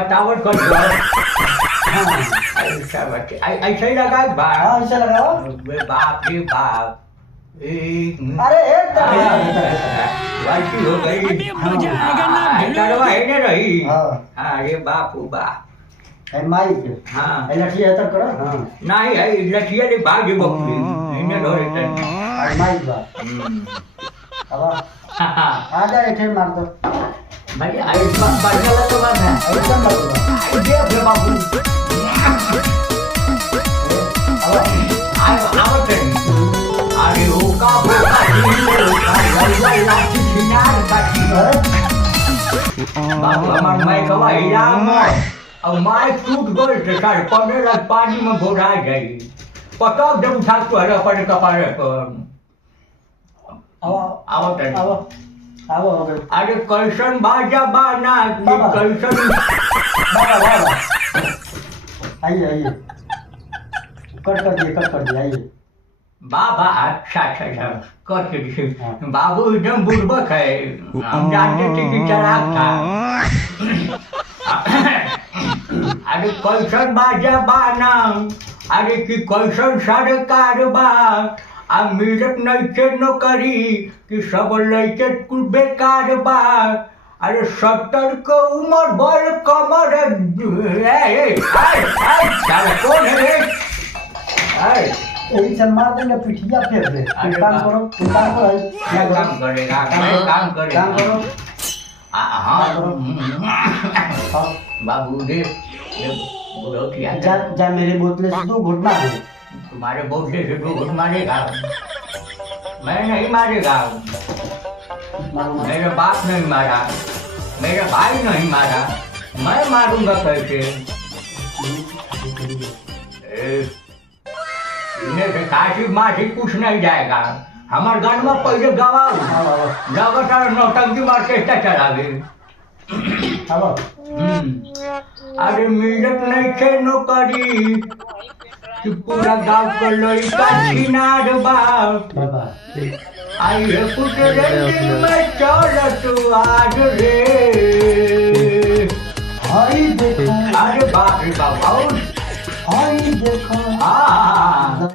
बतावट कर दो। हाँ, ऐसा ही लगा बा। हाँ ऐसा लगाओ। बाप रे बाप। अरे एक गलती हो गई। अभी मजा आएगा ना चलवा है ना रही। हाँ। अरे बाप रे बाप। है माइक। हाँ। है लठी है तो करो। हाँ। नहीं है लठिया ले भाग बकरी। इन्हें धोरे चल। और माइक बा। अब आ जा एक मार दो। भैया आयुष्मान बढ़िया लगा तो बात है। एकदम लगेगा। देख रे बाबू। आवत है। अरे ओका बोका लाई लाठी छिनार बाकी। बाबू हमार माई कवा हिला मोर। अब माई टूट गई तो सारे 15 लाख पानी में घोड़ा गई। पटक जब उठा तो हरे अपने कपारे पर। आवत है। अब अरे कैसन बाजा बाना बाबा। कैसन। बाबा आइए कट कर दिए आइए। बाबा अच्छा कर के दिए। बाबू एकदम बुड़बक है। हम जानते थे कि चलाक था। अरे कैसन बाजा बाना। अरे कि कैसन सरकार बा। अब मिलत नइखे नौकरी कि सब लइके कुल बेकार बा। अरे 70 को उम्र बड़ कमर साला कौन है रे? यही से मार देंगे पिठिया फेर दे। अरे काम वाह। करो क्या काम करेगा? मैं काम करेगा। काम करो। हाँ हाँ। बाबू दे बुढ़ौतिया जा जा मेरे बोतले से 2 घुटना दे। तुम्हारे बोतले से 2 घुट मारेगा। मैं नहीं मारेगा। मारो मेरे बाप नहीं मारा। मेरा भाई नहीं मारा। मैं मारूंगा कैसे? इन्हें से काशी मासी कुछ नहीं जाएगा। हमारे गांव में पहले गवाओ लगातार नौटंकी मार के चलावे। अरे मिलत नहीं थे नौकरी कि पूरा गांव के लड़का छिनार बाप। आई है कुछ रंग में चलत आज रे। हाय देखो। अरे बाप रे बाप। हाय देखो। हाँ